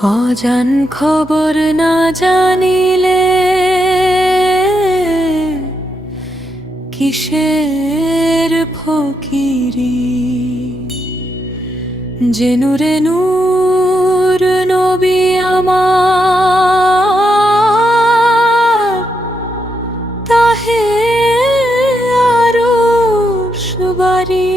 অজান খবর না জানিলে কিসের ফকিরি, যে নূরে নূর নবী আমার, তাহে আরশ বাড়ি।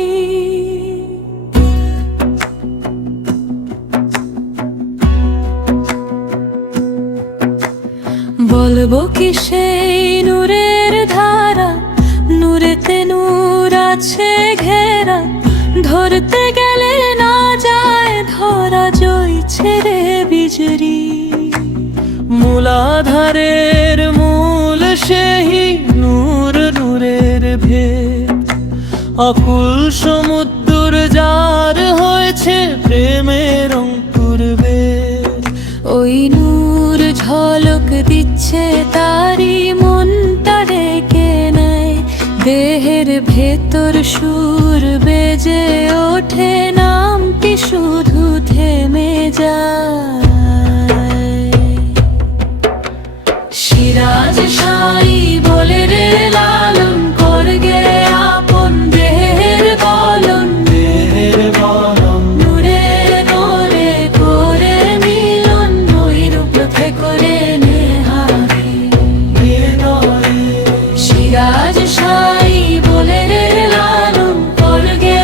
বলবো কি সেই নূরের ধারা, নূরেতে নূর আছে ঘেরা, ধরতে গেলে না যায় ধরা, জইছে রে বিজরি। মূলাধারের মূল সেই নূর, নূরের ভেদ অকুল সমুদ্র যার হয়েছে প্রেমের অঙ্কুর বেদ। ওই নূর ঝলক দিচ্ছে তারি মনটা ডেকে নেয়, দেহের ভেতর সুর বেজে ওঠে, নামটি শুধু থেমে যায়। সিরাজ শাই বলে রে লালন করগে আপন দেহের বলন, দেহের বলন নূরে নূরে করে মিলন, ওই রূপ করে নেহারি। সিরাজ শাই বলে রে লালন করগে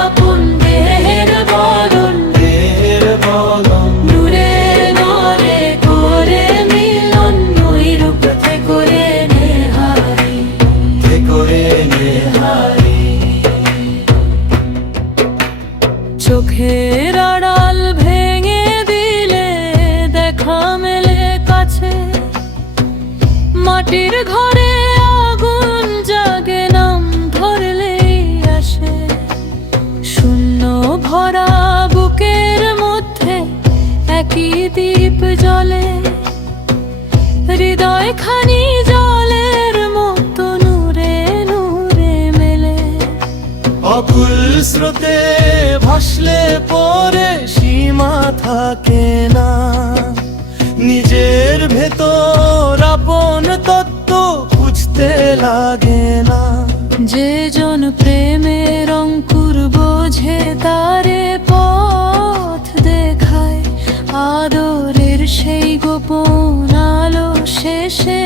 আপন দেহের বলন, দেহের বলন নূরে নূরে করে মিলন, ওই রূপ করে নেহারি। করে নেহারি। চোখের আড়াল ভেঙে দিলে দেখা মেলে কাছে, মাটির ঘরে আগুন জাগে নাম ধরলেই আসে। শূন্য ভরা বুকের মধ্যে একই দ্বীপ জ্বলে, হৃদয় খানি জলের মতো নূরে নূরে মেলে। অকুল স্রোতে ভাসলে পরে সীমা থাকে না, নিজের ভেতর আপন তত্ত্ব খুঁজতে লাগে না। যে জন প্রেমের অঙ্কুর বোঝে তারে পথ দেখায়, আদরের সেই গোপন আলো শেষে